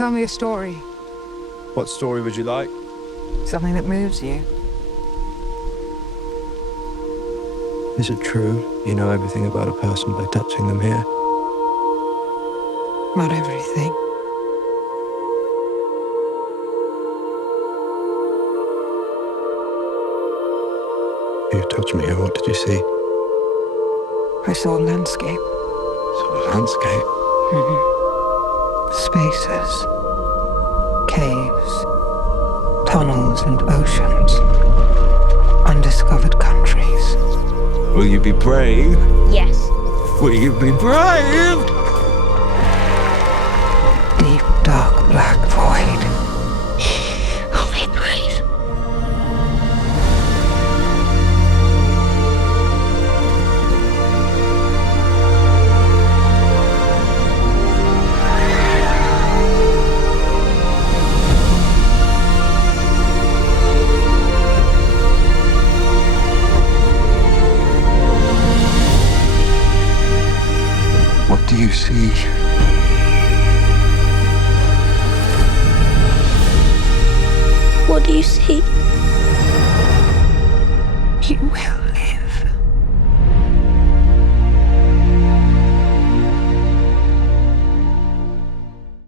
Tell me a story. What story would you like? Something that moves you. Is it true you know everything about a person by touching them here? Not everything. You touched me here. What did you see? I saw a landscape. Saw a landscape? Spaces. Caves. Tunnels and oceans. Undiscovered countries. Will you be brave? Yes. Will you be brave? Deep, dark, black void. I'll be brave. What do you see? What do you see? You will